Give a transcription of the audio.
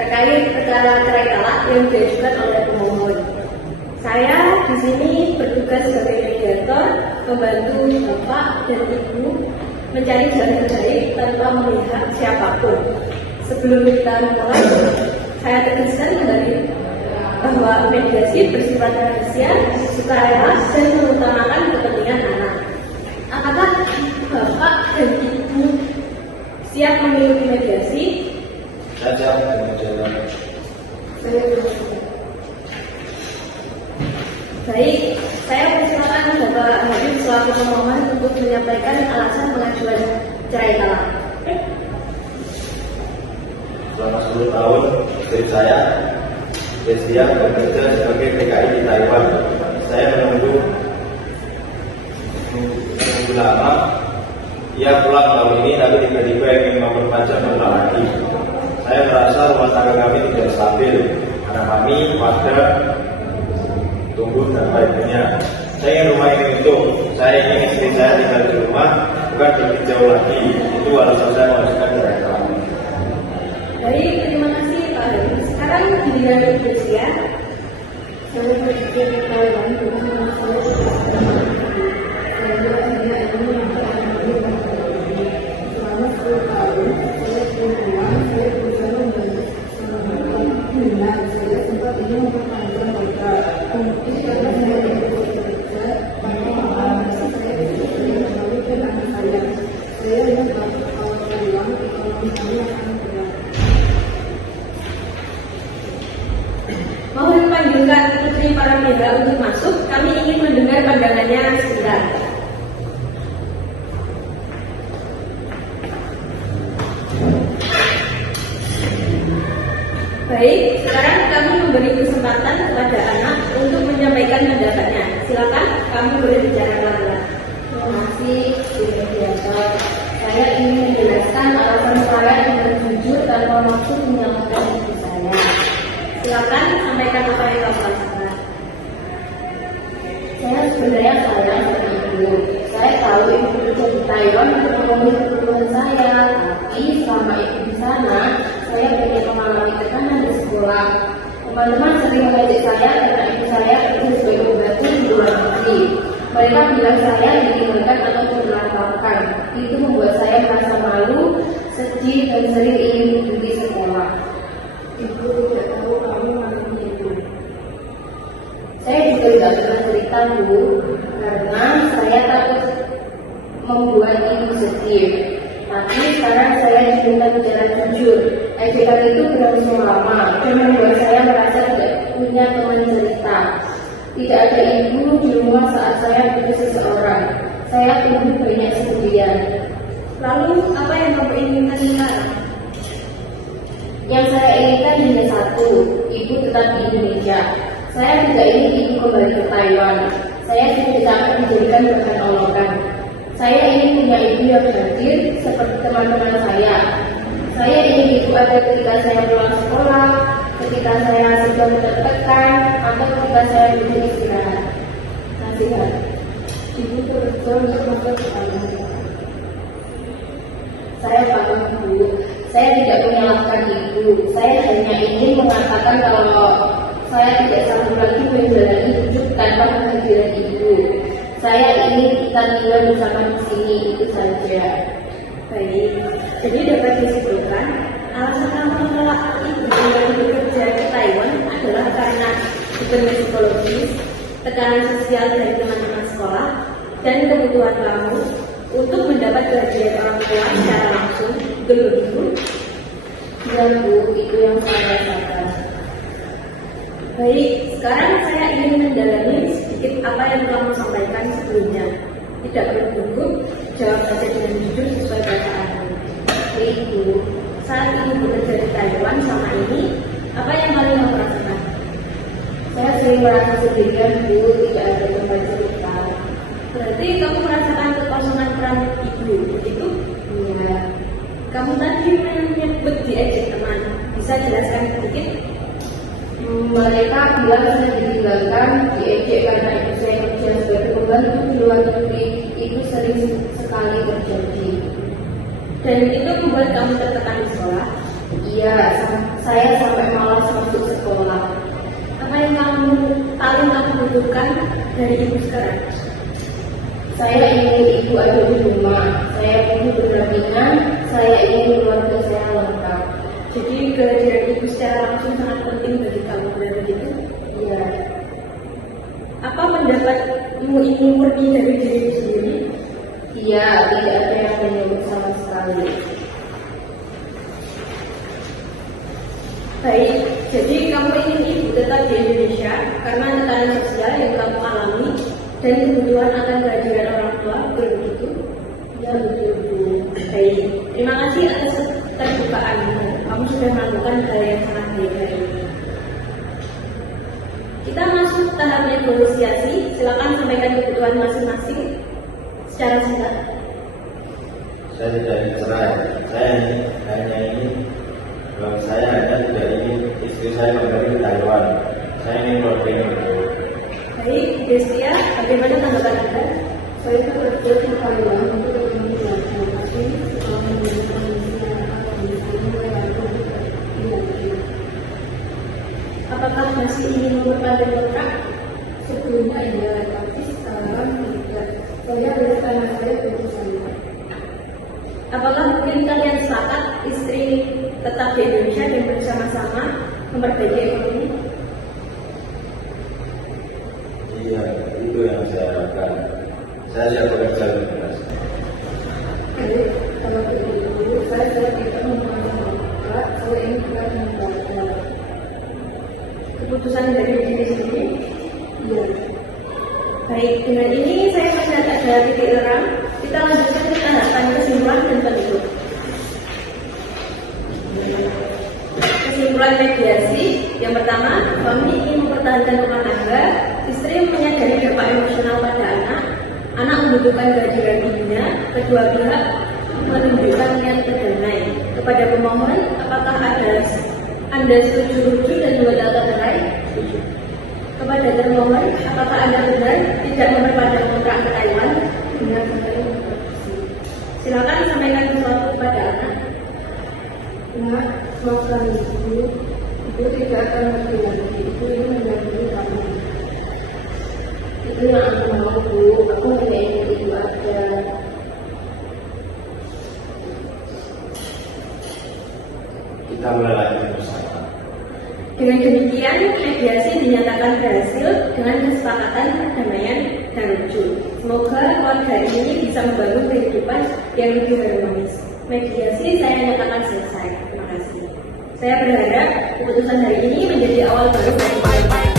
terkait perkara cerai talak yang diajukan oleh pemohon. Saya di sini bertugas sebagai mediator, membantu Bapak dan Ibu mencari jalan terbaik tanpa memihak siapapun. Sebelum kita mulai, saya tegaskan kembali bahwa mediasi bersifat rahasia, sukarela, dan mengutamakan kepentingan anak. Apakah Bapak dan Ibu siap mengikuti mediasi? Saya siap berjalan. Saya bersedia. Baik, saya persilakan Bapak Habib selaku pemohon untuk menyampaikan alasan pengajuan cerai talak. Selama 10 tahun istri saya Destia bekerja sebagai PKI di Taiwan. Saya menunggu lama. Ia pulang tahun ini, tapi tiba-tiba ingin memperpanjang kontrak lagi. Saya merasa rumah tangga kami tidak stabil. Anak kami pada tumbuh dan baiknya. Saya ingin rumah ini utuh. Saya ingin istri saya tinggal di rumah, bukan pergi jauh lagi. Itu alasan saya mengajukan cerai talak. Baik, terima kasih Pak Habib. Sekarang giliran Ibu Destia. Saya berpikir Taiwan bukan masalah selama 10 tahun saya perempuan, saya berusaha membantu dengan saya sempat ingin memperpanjang kontrak. Mungkin karena saya tidak bekerja, maka masih saya ingin melalui anak saya. Saya ingin pulang ekonomi kami akan berat. Mohon dipanggilkan Putri Parameda untuk masuk. Kami ingin mendengar pandangannya sebentar. Baik, sekarang kami memberi kesempatan kepada anak untuk menyampaikan pendapatnya. Silakan, kami boleh bicara pelan-pelan. Terima kasih, Bu Mediator. Saya ingin menjelaskan alasan saya dengan jujur tanpa maksud menyalahkan istri saya. Silakan sampaikan apa yang kamu rasakan. Saya sebenarnya sayang sama ibu. Saya tahu ibu bekerja di Taiwan untuk memenuhi kebutuhan saya. Tapi selama ibu di sana, saya banyak mengalami tekanan di sekolah. Teman-teman sering mengejek saya karena ibu saya kerja sebagai pembantu di luar negeri. Mereka bilang saya ditinggalkan atau menelantarkan. Itu membuat saya merasa malu, sedih, dan sering ingin berhenti sekolah. Ibu tidak tahu kamu mana ibu. Saya juga tidak pernah cerita, Bu, karena saya takut membuat ibu sedih. Tapi sekarang saya diminta bicara jujur. Ejekan itu berlangsung lama dan membuat saya merasa tidak punya teman cerita. Tidak ada ibu di rumah saat saya butuh seseorang. Saya tumbuh banyak sendirian. Lalu, apa yang kamu inginkan sekarang? Yang saya inginkan hanya satu, ibu tetap di Indonesia. Saya tidak ingin ibu kembali ke Taiwan. Saya tidak akan dijadikan bahan olokan. Saya ingin punya ibu yang hadir seperti teman-teman saya. Saya ingin ibu ada ketika saya pulang sekolah, ketika saya sedang tertekan, atau ketika saya butuh istirahat. Nasihat. Ibu bekerja untuk masa depan. Saya paham, Bu. Saya tidak menyalahkan ibu. Saya hanya ingin mengatakan kalau saya tidak sanggup lagi menjalani hidup tanpa kehadiran ibu. Saya ingin kita tinggal bersama di sini, itu saja. Baik, jadi dapat disimpulkan alasan kamu menolak ibu yang bekerja ke Taiwan adalah karena beban psikologis, tekanan sosial dari teman-teman sekolah, dan kebutuhan kamu untuk mendapat bagian orang tua secara langsung. Betul begitu? Ya, Bu, itu yang saya rasakan. Baik, sekarang saya ingin mendalami sedikit apa yang kamu sampaikan sebelumnya. Tidak perlu gugup, jawab saja dengan jujur sesuai bacaanmu. Ibu, Saat ibu bekerja di Taiwan sama ini, apa yang paling kamu rasakan? saya sering merasa sendirian, Bu, tidak ada teman cerita. Berarti kamu merasakan kekosongan peran ibu, begitu? Iya. Kamu tadi menyebut diejek teman. Bisa jelaskan sedikit? Mereka bilang saya ditinggalkan, diejek karena ibu saya kerja sebagai pembantu di luar negeri. Itu sering sekali terjadi. Dan itu membuat kamu tertekan di sekolah? Iya, saya sampai membutuhkan dari ibu sekarang? Saya ingin ibu ada di rumah, saya ingin berdampingan, saya ingin keluarga saya lengkap. Jadi kehadiran ibu secara langsung sangat penting bagi kamu, benar begitu? Iya, Apa pendapatmu ini murni dari dirimu sendiri? iya, tidak ada yang menyebut sama sekali. Baik, jadi kamu ingin ibu tetap di Indonesia karena tekanan sosial yang kamu alami dan kebutuhan akan kehadiran orang tua, betul begitu? Ya, betul-betul. Baik, terima kasih atas keterbukaanmu. Kamu sudah melakukan hal yang sangat baik hari ini. Kita masuk tahap negosiasi. Silakan sampaikan kebutuhan masing-masing secara singkat. Saya tidak ingin cerai. Saya hanya ingin saya hanya tidak ingin istri saya kembali ke Taiwan. Saya ingin keluarga ini berdua. Baik, Destia, bagaimana tanggapan Anda? Saya bekerja di Taiwan untuk bertemu dengan tapi setelah menjadi kondisi yang akan membantu Apakah masih ingin memperpanjang kontrak? sebelumnya iya, tapi sekarang tidak. Saya bersama saya bersama. Apakah mungkin kalian sepakat istri tetap di Indonesia dan bersama-sama memperbaiki ekonomi? Iya, itu yang saya harapkan. Saya siap bekerja lebih keras. Jadi kalau begitu saya tidak memandang bakat, saya ingin juga membaca. Keputusan dari diri sendiri. Iya. Baik, dengan ini saya masih ada titik terang. Kita lanjutkan ke tahapan kesimpulan dan penutup. Kesimpulan mediasi yang pertama, suami ingin mempertahankan rumah tangga, istri menyadari dampak emosional pada anak membutuhkan kehadiran ibunya, kedua pihak menunjukkan niat berdamai. Kepada pemohon, apakah Anda setuju rujuk dan dua data lain? Kepada termohon, apakah Anda benar tidak memperpanjang kontrak ke Taiwan? Benar sekali. Silakan sampaikan sesuatu kepada anak. Nah, maafkan ibu tidak akan mati lagi. Ibu ini mendampingi kamu. Itu yang aku mau, Bu. Aku hanya ingin ibu ada. Kita mulai lagi bersama. Dengan demikian, mediasi dinyatakan berhasil dengan kesepakatan perdamaian dan lucu. Semoga keluarga ini bisa membangun kehidupan yang lebih harmonis. Mediasi saya nyatakan selesai. Terima kasih. Saya berharap keputusan hari ini menjadi awal baru bagi